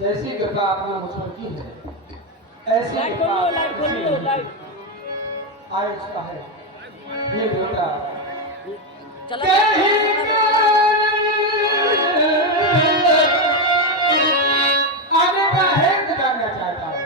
जैसी कृपा आपने मुझ पर की है ऐसी आए उसका है ये बेटा आने का है जानना चाहता हूँ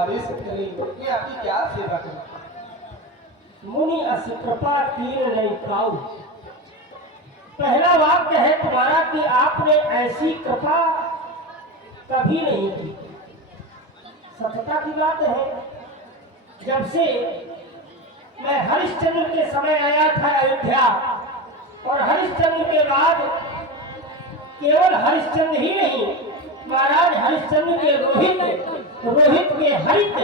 आदेश करें ये आपकी क्या सेवा करें। मुनि अस कृपा कीन नहीं पाऊ। पहला वाक्य है तुम्हारा कि आपने ऐसी कृपा कभी नहीं की। सत्यता की बात है, जब से मैं हरिश्चंद्र के समय आया था अयोध्या और हरिश्चंद्र के बाद केवल हरिश्चंद्र ही नहीं, महाराज हरिश्चंद्र के रोहित, रोहित के हरित,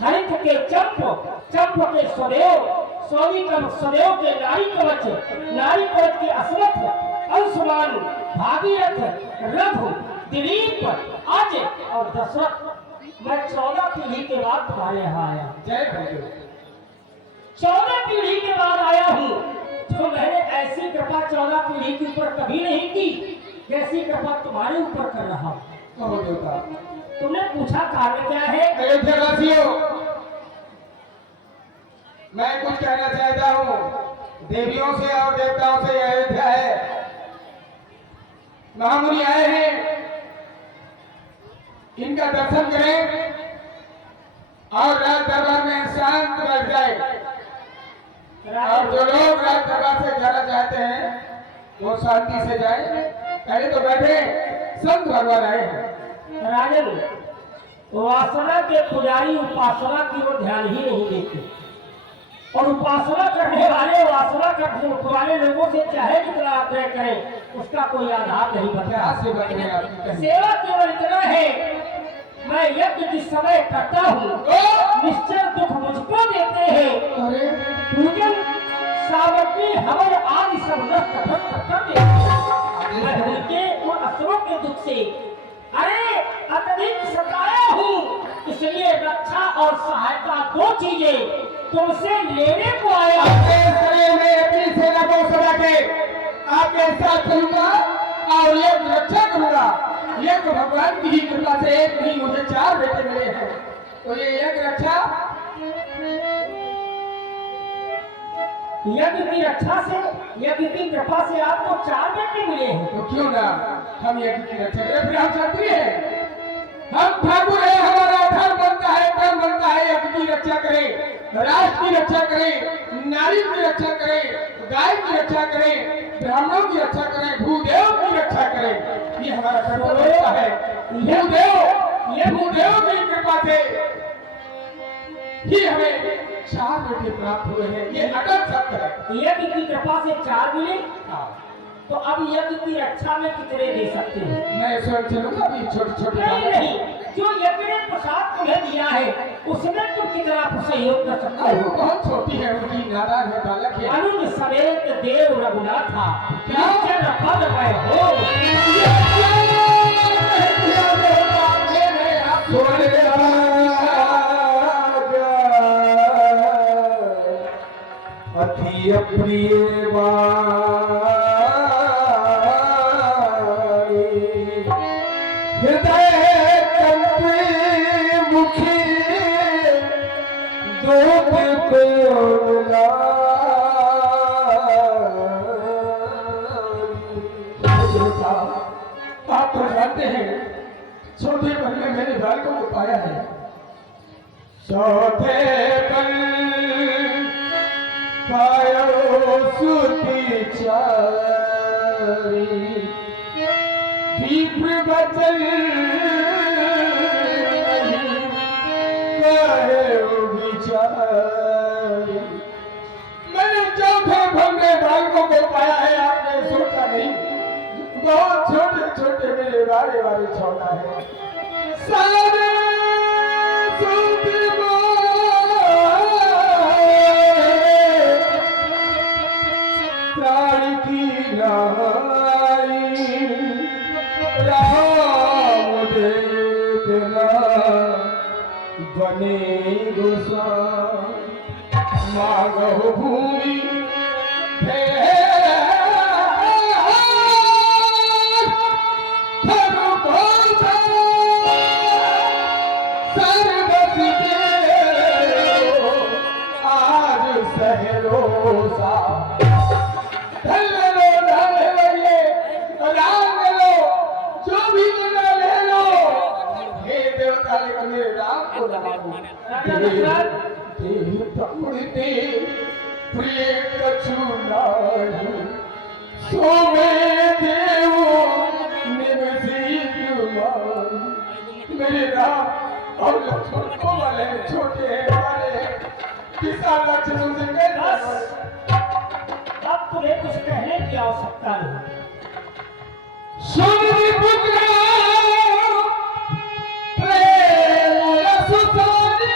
हरित के चंप, चंप के स्वदेव, स्वदेव के नारी कवच, नारी कवच के अस्वथ, अंशुमान, भागीरथ, रघु, दिलीप, अजय और दशरथ। मैं 14 पीढ़ी के बाद तुम्हारे यहाँ आया। जय भैरव। 14 पीढ़ी के बाद आया हूँ, तो मैंने ऐसी कृपा 14 पीढ़ी के ऊपर कभी नहीं की जैसी कृपा तुम्हारे ऊपर कर रहा हूँ। तुमने पूछा कारण क्या है? अयोध्यावासियों, मैं कुछ कहना चाहता हूँ। देवियों से और देवताओं से अयोध्या है। महामुनि आए हैं, इनका दर्शन करें और राज दरबार में शांत बैठ जाए। और जो लोग राज दरबार से जाना चाहते हैं वो शांति से जाए। पहले तो बैठे, संत भगवान आए हैं। राजन, वासना के पुजारी उपासना की ओर ध्यान ही नहीं देते और उपासना करने वाले वासना करने वाले लोगों से चाहे जितना आग्रह करें उसका कोई आधार नहीं बनता। सेवा केवल इतना है, मैं यज्ञ जिस समय करता हूँ निश्चय दुख मुझको देते हैं। पूजन सामग्री हवन आदि सब नष्ट कर देते हैं। उन असुरों के दुख से अरे अत्यधिक सताया हूँ, इसलिए रक्षा और सहायता दो चीजें तुमसे लेने को आया। मैं अपनी सेना को सजा के आपके साथ चलूंगा और ये रक्षा करूंगा। ये तो भगवान की ही कृपा से एक नहीं मुझे 4 बेटे मिले हैं, तो ये एक रक्षा, यज्ञ की रक्षा से, यज्ञ की कृपा से आपको 4 बेटे मिले हैं। तो क्यों ना हम यज्ञ की रक्षा करें। फिर हम क्षत्रिय हैं, हम ठाकुर हैं, हमारा धर्म बनता है, कर्म बनता है यज्ञ की रक्षा करें, राष्ट्र की रक्षा करें, नारी की रक्षा करें, गाय की रक्षा करें, ब्राह्मणों की रक्षा करें, भूदेव की रक्षा करें। ये हमारा कर्तव्य बनता है। भूदेव की कृपा से ही हमें 4 बेटे प्राप्त हुए हैं। ये अटल सत्य है। यज्ञ की कृपा से 4 मिले, तो अब यज्ञ की रक्षा में कितने दे सकते हैं? मैं स्वयं चलूंगा अभी छोटे-छोटे। नहीं, जो यज्ञ ने प्रसाद तुम्हें दिया है उसमें तुम कितना सहयोग कर सकते हो? बहुत छोटी है, उनकी नादान है, बालक है। अनुज समेत देव रघुनाथा, क्या पद में हो सोने अति प्रिय हृदय कंपे मुखी दूत को आप तो जानते हैं छोटे पल में मैंने बालकों को पाया है। चौथे पल पायो सुती चारी विप्र बचन कहे विचारी। मैंने चौथे पल में बालकों को पाया है, आपने सोचा नहीं। बहुत छोटे छोटे मेरे बारे बारे छोटा है। सारे प्राण की नाई राम देना बने गोसाई मांगो भूमि मेरे राम और लक्ष्मण को वाले छोटे हैं बड़े किसान लक्ष्मण से अब तुम्हें कुछ कहने की आवश्यकता नहीं। सुन पुत्र प्रेम रस सारी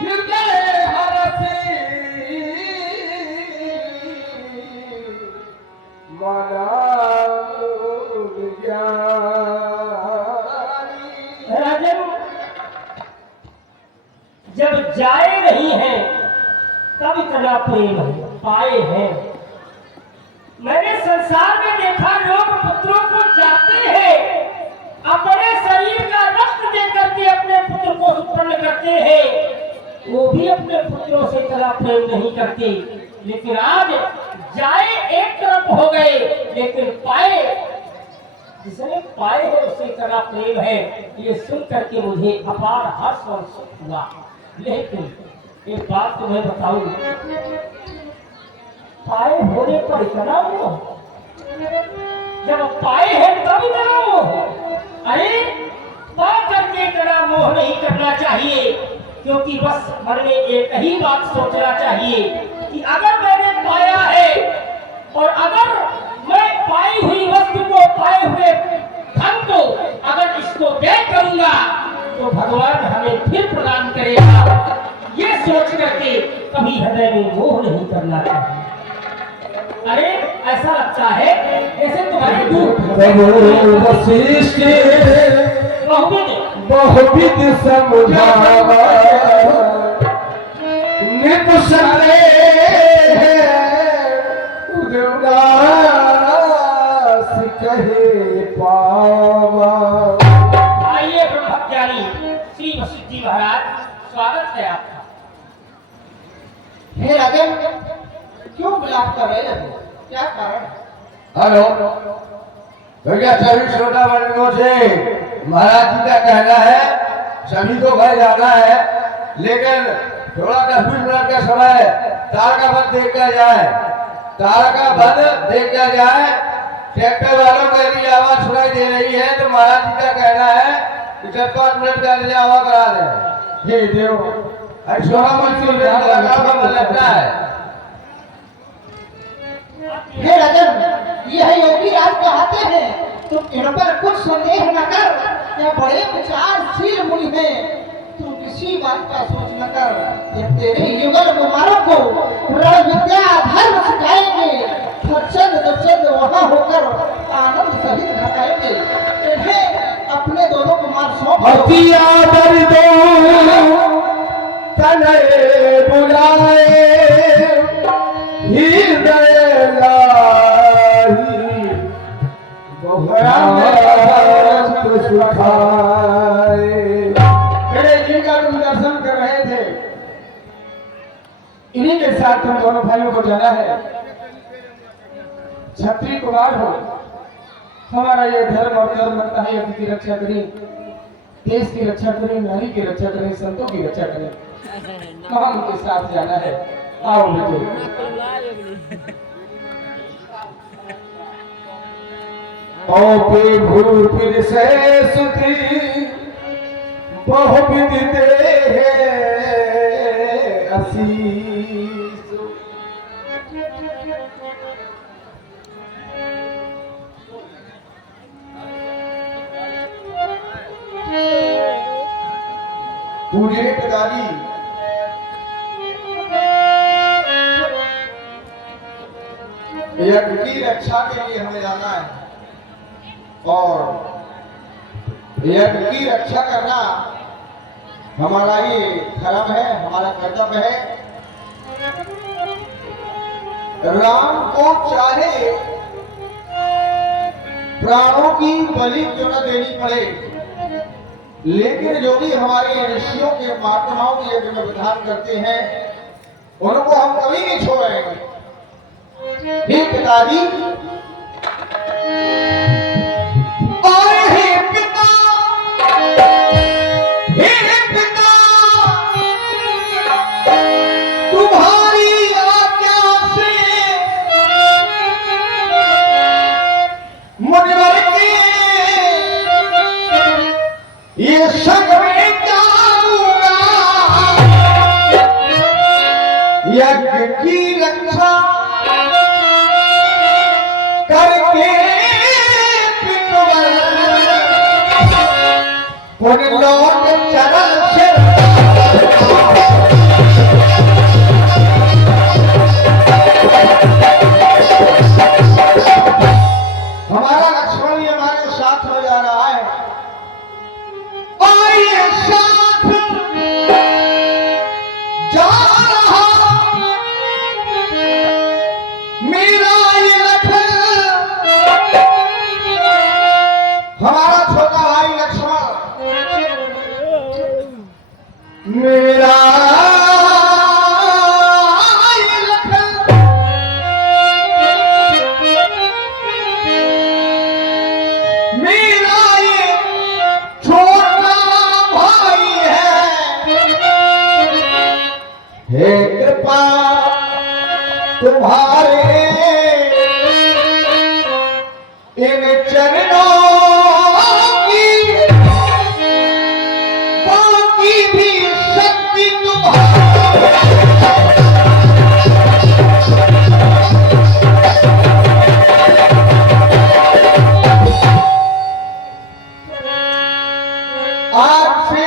हृदय हरसी राजन, जब जाए नहीं है तब इतना प्रेम पाए हैं। मैंने संसार में देखा लोग पुत्रों को जाते हैं, अपने शरीर का रक्त देकर के अपने पुत्र को उत्पन्न करते हैं, वो भी अपने पुत्रों से इतना प्रेम नहीं करते। लेकिन आज जाए एक तरफ हो गए, लेकिन पाए, जिसने पाए है उससे इतना प्रेम है। ये सुन करके मुझे अपार हर्ष और सुख हुआ। लेकिन एक बात तुम्हें बताऊं, पाए होने पर इतना मोह, जब पाए हैं तब इतना मोह। अरे पा करके इतना मोह नहीं करना चाहिए, क्योंकि बस मन में एक ही बात सोचना चाहिए कि अगर मैंने पाया है और अगर मैं पाई हुई वस्तु को, पाए हुए धन को अगर इसको व्यय करूंगा तो भगवान हमें फिर प्रदान करेगा। ये सोच करके कभी हृदय में मोह नहीं करना चाहिए। अरे ऐसा लगता है जैसे तुम्हारे वशिष्ठ बहुविध समझावा नित सरे उदास कहे पावा। आइए ब्रह्मज्ञानी श्री वशिष्ठ जी महाराज, स्वागत है आपका। हे राजन, क्यों विलाप कर रहे हैं? क्या कारण? हेलो भैया, सभी श्रोता वर्गों से महाराज जी का कहना है सभी को घर जाना है, लेकिन थोड़ा 10-20 मिनट का समय तारका बंद देख कर जाए, तारका बंद देख कर जाए। ट्रैक्टर वालों को यदि आवाज सुनाई दे रही है तो महाराज जी का कहना है कि 10-5 मिनट का लिए आवाज करा दें। हे देव, लगता है। हे राजन, यह योगी राज कहते हैं, तुम इन पर कुछ संदेह न कर। यह बड़े विचारशील मुनि हैं, तुम किसी बात का सोच न कर। ये तेरे युगल कुमारों को रण विद्या धर्म सिखाएंगे, चंद तो चंद वहां होकर आनंद सहित घटाएंगे। इन्हें अपने दोनों कुमार सौंप दो। हथिया दर्दो तने बुलाए हृदय लाही गोहरात सुखाए। मेरे जी का तुम दर्शन कर रहे थे, इन्हीं के साथ तुम दोनों भाइयों को जाना है। छत्री कुमार हो, हमारा ये धर्म और कर्म बनता है अपनी रक्षा करें, देश की रक्षा करें, नारी की रक्षा करें, संतों की रक्षा करें। कहाँ उनके साथ जाना है? आओ बेटे। ओ प्रभु फिर से सुधी बहुविध दे आशीष। पूरे पिताजी यज्ञ की रक्षा के लिए हमें जाना है और यज्ञ की रक्षा करना हमारा ये धर्म है, हमारा कर्तव्य है। राम को चाहे प्राणों की बलि क्यों न देनी पड़े, लेकिन जो भी हमारे ऋषियों के महात्माओं के यज्ञ में विधान करते हैं उनको हम कभी नहीं छोड़ेंगे। हे पिताजी और हे पिता, हे पिता, तुम्हारी आज्ञा से मुनिवर के ये संग में जाऊंगा। यज्ञ की रक्षा करके पुन लौट चरण से हमारा लक्ष्मण भी हमारे साथ हो जा रहा है। आइए साथ जा रहा मेरा ये लखन, हमारा छोटा भाई लक्ष्मण, मेरा ये लखन, मेरा ये छोटा भाई है। हे कृपा तुम्हारे इन चरणों की बाकी भी शक्ति तुम्हारी। आज से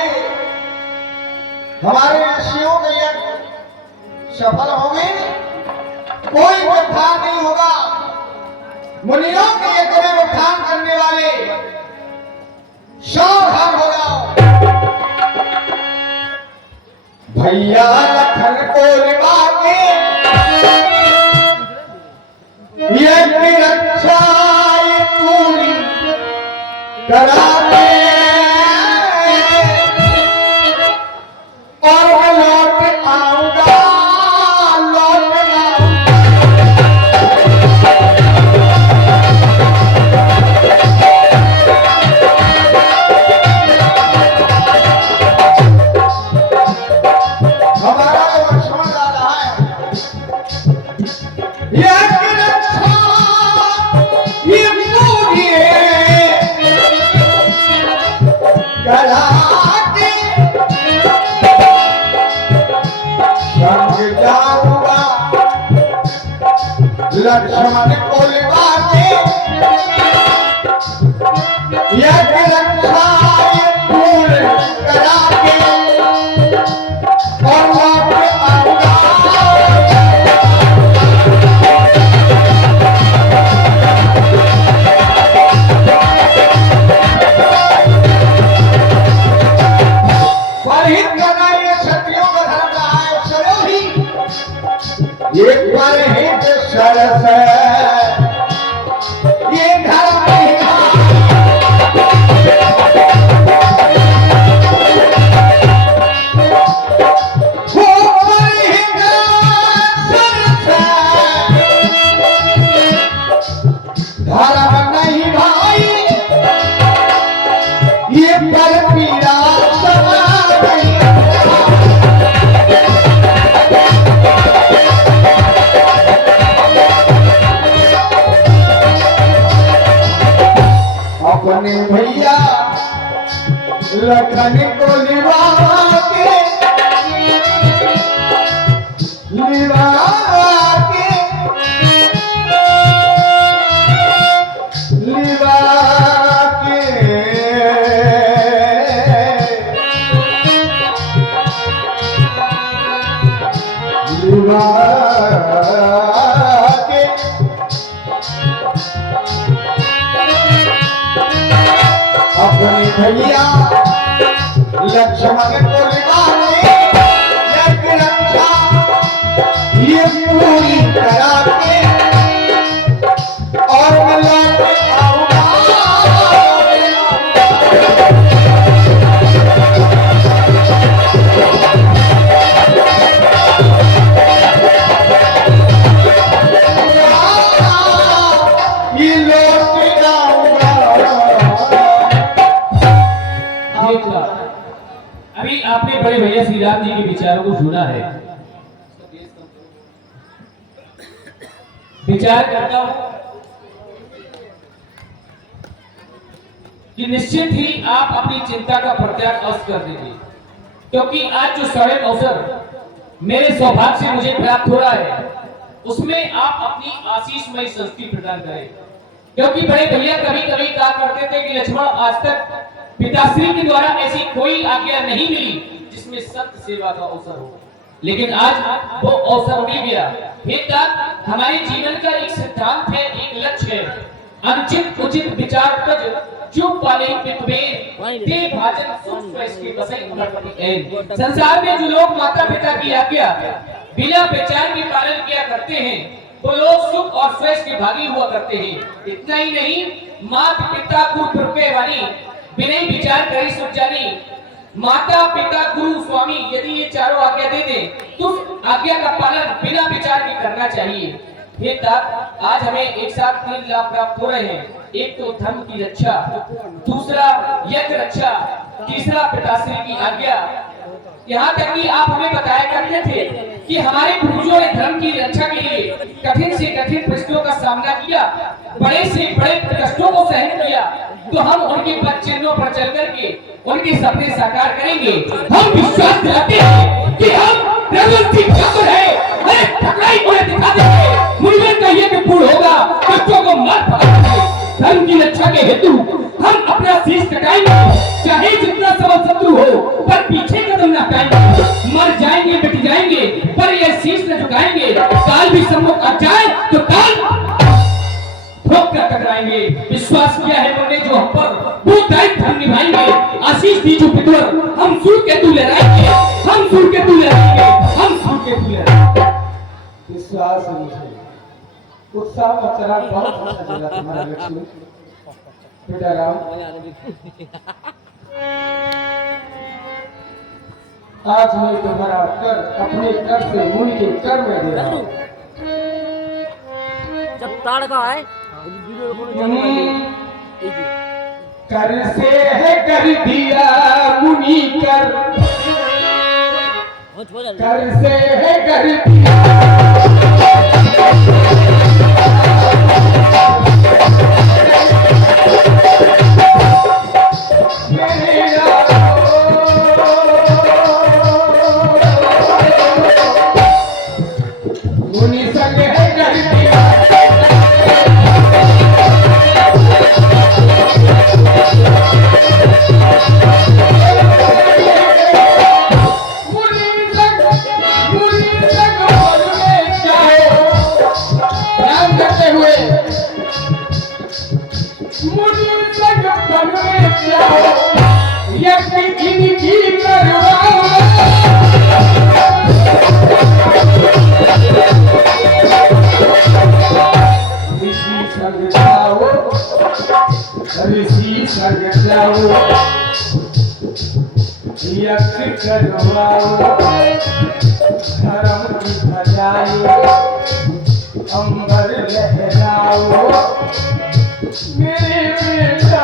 हमारे ऋषियों के यज्ञ सफल होंगे, कोई व्यवधान नहीं होगा। मुनियों के यज्ञ में व्यवधान करने वाले सावधान हो जाओ। भैया लखन को लिवा के यज्ञ रक्षा ये पूरी करा दे और मैं लौट आऊंगा, लौट आऊंगा। हमारा लक्ष्मण आ रहा है। यज्ञ रक्षा ये पूरी करा के संग जाऊंगा, लक्ष्मण को लिवा के यज्ञ रक्षा ये पूरी करा के और लौट आऊंगा। एक बार हित सरस ये धर्म नहीं भाई ये पर पीड़ा अपने भैया लखन को लिवा के अपने भैया लक्ष्मण को लिवाने यज्ञ रक्षा ये पूरी करा के और मिला के ये लोग अभी आपने बड़े भैया श्री राम जी के विचारों को सुना है। विचार करता हूं कि निश्चित ही आप अपनी चिंता का परित्याग अवश्य कर दीजिए, क्योंकि आज जो सड़क अवसर मेरे सौभाग्य से मुझे प्राप्त हो रहा है उसमें आप अपनी आशीषमय संस्कृति प्रदान करें। क्योंकि बड़े भैया कभी कभी कहा करते थे कि लक्ष्मण, आज तक पिताश्री के द्वारा ऐसी कोई आज्ञा नहीं मिली जिसमें सत्य सेवा का अवसर हो, लेकिन आज वो अवसर मिल गया। फिर तक हमारे जीवन का एक सिद्धांत है, एक लक्ष्य है, अनुचित उचित विचार तज चुप वाले ते भाजन सुख इसके बसई उन्नति ऐन। संसार में जो लोग माता पिता की आज्ञा बिना विचार के पालन किया करते हैं वो लोग सुख और स्वेश के भागी हुआ करते हैं। इतना ही नहीं, माता पिता गुरु कृपे वाणी बिना विचार करे सुख जानी, माता पिता गुरु स्वामी यदि ये चारों आज्ञा दे दे तो आज्ञा का पालन बिना विचार के करना चाहिए। फिर तक आज हमें एक साथ 3 लाभ प्राप्त हो रहे हैं। एक तो धर्म की रक्षा, दूसरा यज्ञ रक्षा, तीसरा पिताश्री की आज्ञा। यहाँ तक कि आप हमें बताया करते थे कि हमारे पूर्वजों ने धर्म की रक्षा के लिए कठिन से कठिन परिस्थितियों का सामना किया, बड़े से बड़े कष्टों को सहन किया, तो हम उनके पद चिन्हों पर चल करके उनके सपने साकार करेंगे। हम विश्वास दिलाते हैं कि हम रघुवंशी ठाकुर हैं, हर ठकराई को दिखा देंगे, मुझे कहिए कि पूर्ण होगा, कष्टों को मार पड़ेंगे। धर्म की रक्षा के हेतु हम अपना शीश झुकाएंगे, चाहे जितना सबल शत्रु हो, पर पीछे कदम न हटाएंगे। मर जाएंगे मिट जाएंगे पर यह शीश न झुकाएंगे। काल भी सम्मुख आ जाए तो काल ठोक कर टकराएंगे। विश्वास किया है हमने जो हम पर, वो दायित्व हम निभाएंगे। आशीष दीजो पितर, हम सूर के तू लहराएंगे, हम सूर के तू लहराएंगे, हम सूर के तू लहराएंगे। विश्वास है मुझे, उत्साह का चरण बहुत अच्छा चला तुम्हारा लक्ष्मी। बेटा राम, आज मैं तुम्हारा कर अपने कर से मुनि के कर में दे रहा हूं। जब ताड़का है कर से है कर दिया मुनि कर से है कर दिया यज्ञ करवाओ धर्म की भजाओ अंबर लहराओ मेरे बेटा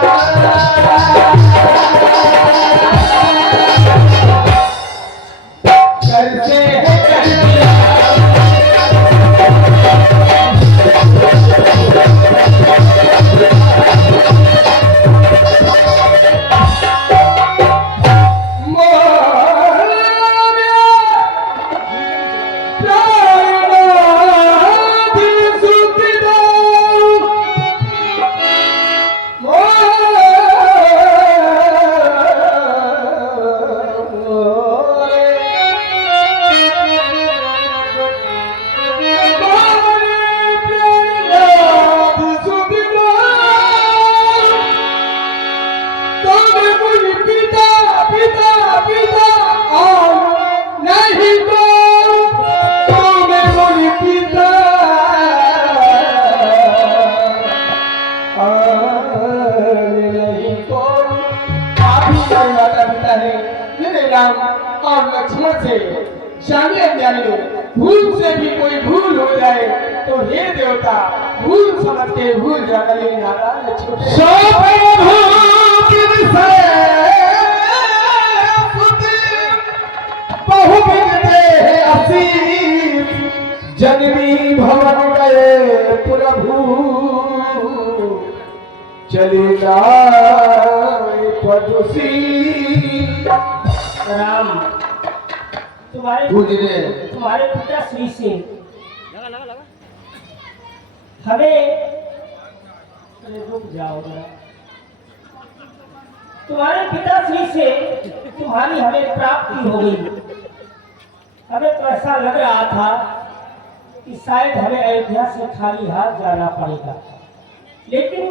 करते हैं और लक्ष्मण से जाने अनजाने भूल से भी कोई भूल हो जाए तो हे देवता भूल समझ के भूल जाना ये नारायण जननी भवन गए प्रभु चले पड़ोसी राम तुम्हारे पिता श्री से हमें रुक जाओ जरा। तुम्हारे पिता श्री से तुम्हारी हमें प्राप्ति हो गई। हमें तो ऐसा लग रहा था कि शायद हमें अयोध्या से खाली हाथ जाना पड़ेगा, लेकिन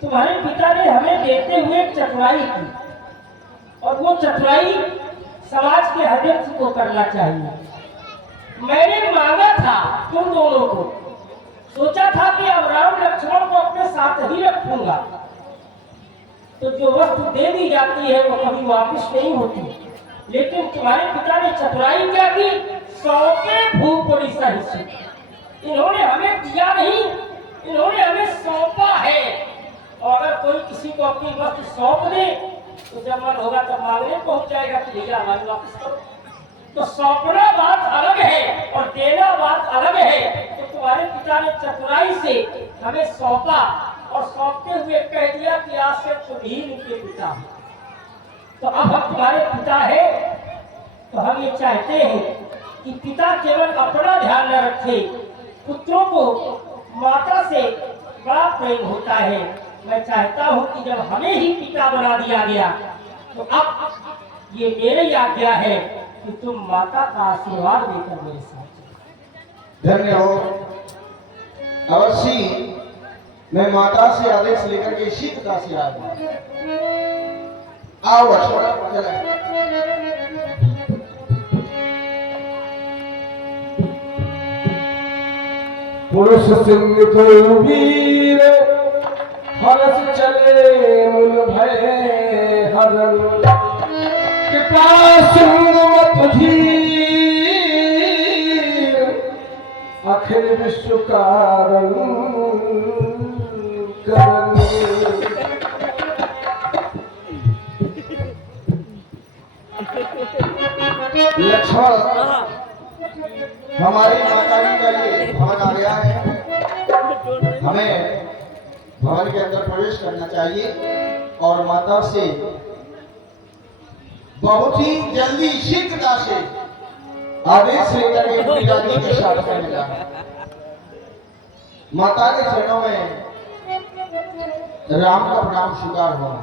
तुम्हारे पिता ने हमें देखते हुए चतुराई की, और वो चतुराई समाज के हर व्यक्ति को करना चाहिए। मैंने मांगा था तुम दोनों को, सोचा था कि अब राम लक्ष्मण को अपने साथ ही रखूंगा, तो जो वस्तु दे दी जाती है वो कभी वापस नहीं होती। लेकिन तुम्हारे पिता ने चतुराई क्या की, 100 के भूख पड़ी सही से इन्होंने हमें दिया नहीं, इन्होंने हमें सौंपा है। और अगर कोई किसी को अपनी वस्तु सौंप दे तो जब मन होगा तब मांगने पहुंच जाएगा कि भैया हमारी वापस करो। तो सौंपना बात अलग है और देना बात अलग है। तो तुम्हारे पिता ने चतुराई से हमें सौंपा और सौंपते हुए कह दिया कि आज से तुम ही इनके पिता हो। तो अब हम तुम्हारे पिता है, तो हम ये चाहते हैं कि पिता केवल अपना ध्यान न रखे, पुत्रों को माता से बड़ा प्रेम होता है। मैं चाहता हूं कि जब हमें ही पिता बना दिया गया तो अब ये मेरी आज्ञा है कि तुम माता का आशीर्वाद देकर मेरे साथ। धन्य हो। अवश्य मैं माता से आदेश लेकर के शीघ्रता से आऊंगा। आओ लक्ष्मण चले। पुरुष सिंह को वीर हरस चले मुन भय हरन कृपा सिंह मत धीर अखिल विश्व कारण करन। लक्ष्मण हमारी माता जी का ये भवन आ गया है, हमें भवन के अंदर प्रवेश करना चाहिए और माता से बहुत ही जल्दी शीघ्रता से आदेश लेकर के पिता जी के साथ में मिला है। माता के चरणों में राम का प्रणाम स्वीकार हुआ।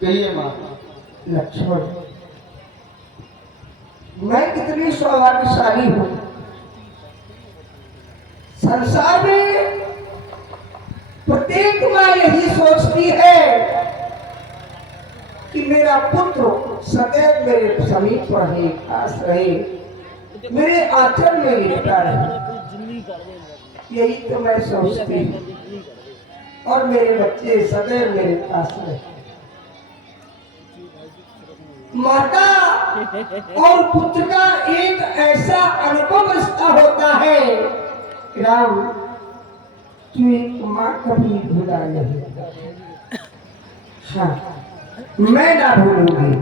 कहिए माँ। लक्ष्मण, मैं कितनी सौभाग्यशाली हूँ। संसार में प्रत्येक माँ यही सोचती है कि मेरा पुत्र सदैव मेरे समीप रहे, पास रहे, मेरे आंचल में लिपटा रहे। यही तो मैं सोचती हूँ, और मेरे बच्चे सदैव मेरे पास रहे। माता और पुत्र का एक ऐसा अनुपम रिश्ता होता है, राम, तू एक माँ कभी भूला नहीं। हाँ, मैं ना भूलूंगी।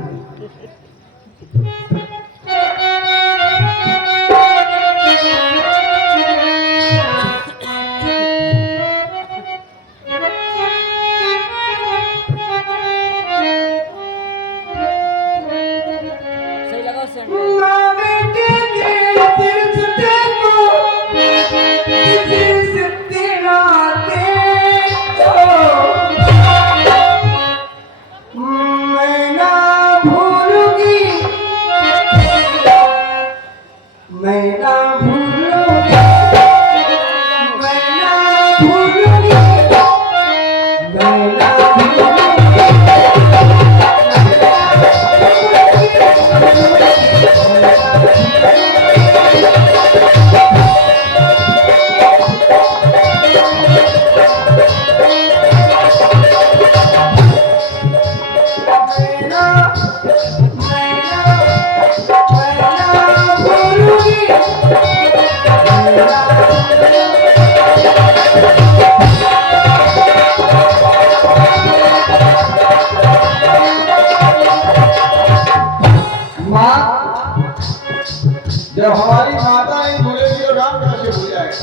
जब हमारी माता ही भूलेगी तो राम कैसे भूल जाएगा?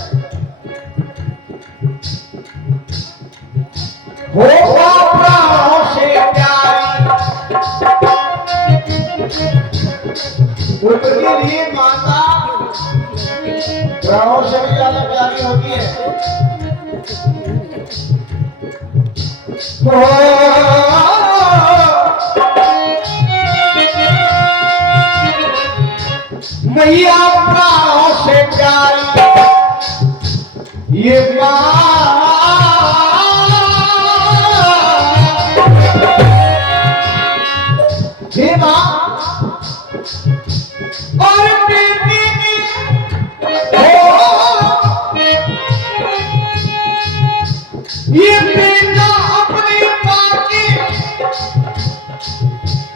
हो प्राणों से प्यारी, पुत्र के लिए माता प्राणों से भी ज्यादा प्यारी होती है। मैया प्राणों से प्यारी ये माँ, हे माँ, और बेटी ये बेटा अपने माँ के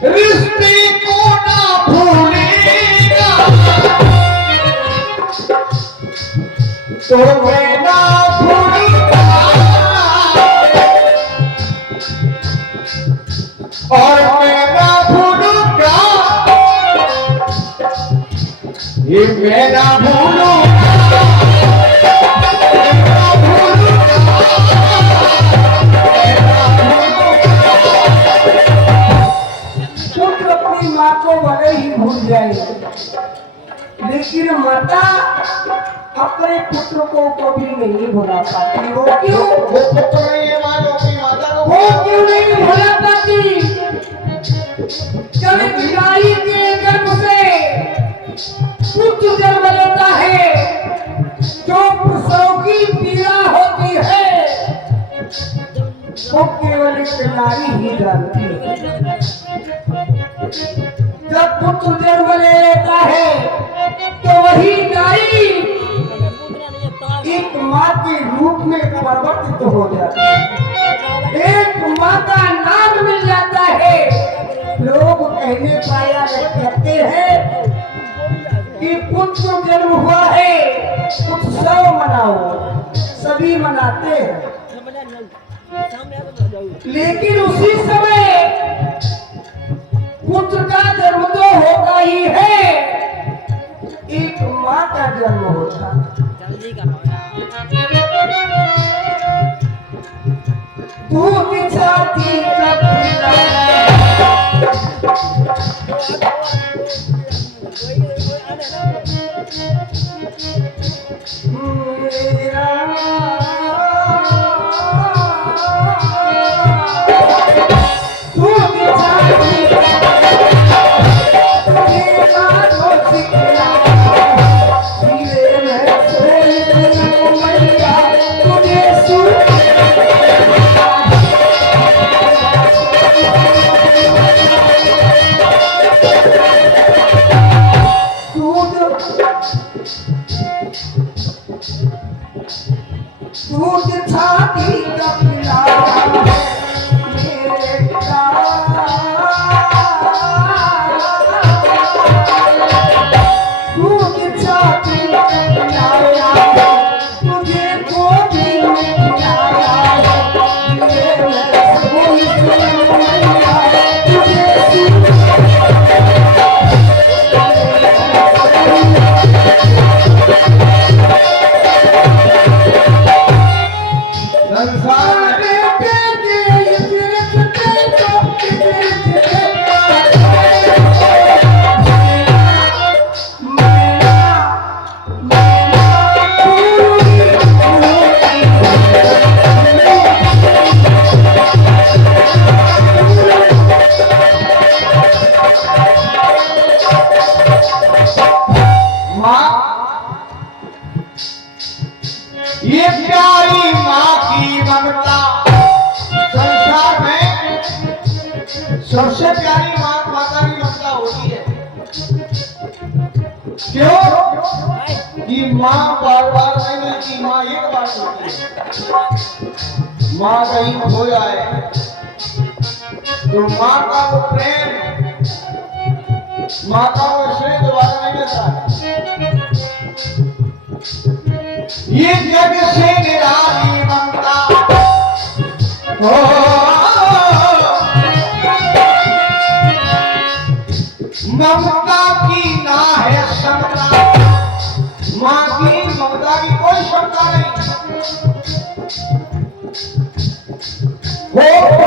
रिश्ते को ना भूलेगा, तो मैं ना भूलूंगा, और मैं ना भूलूंगा, ये मैं ना भूलूंगा, मैं ना भूलूंगा, मैं ना भूलूंगा। पुत्र अपनी माँ को भले ही भूल जाए, लेकिन माता अपने पुत्र को कभी नहीं भुला पाती। वो क्यों? वो पुत्र नहीं है माँ, जो अपनी माता को वो क्यों नहीं भुला पाती? जब बिलाई के गर्भ से पुत्र जन्म लेता है, जो प्रसव की पीड़ा होती है, वो केवल एक नारी ही जानती है। जब पुत्र जन्म ले लेता है, तो वही नारी एक माँ के रूप में परिवर्तित हो जाती है, एक माँ का नाम मिल जाता है। लोग कहने पाया कहते हैं कि पुत्र जन्म हुआ है, उत्सव मनाओ, सभी मनाते हैं, लेकिन उसी समय पुत्र का जन्म तो होता ही है, एक माँ का जन्म होता है। दूध छाती संसार में ये प्यारी माँ की ममता संसार में सबसे प्यारी माता की ममता होती है। क्यों? कि माँ बार बार नहीं मिलती, माँ एक बार मिलती है। माँ कहीं खो जाए तो माँ का वो प्रेम, माँ का वो स्नेह दोबारा नहीं मिलता है। ये जग से निराली ममता हो, ममता की ना है क्षमता, माँ की ममता की कोई क्षमता नहीं हो।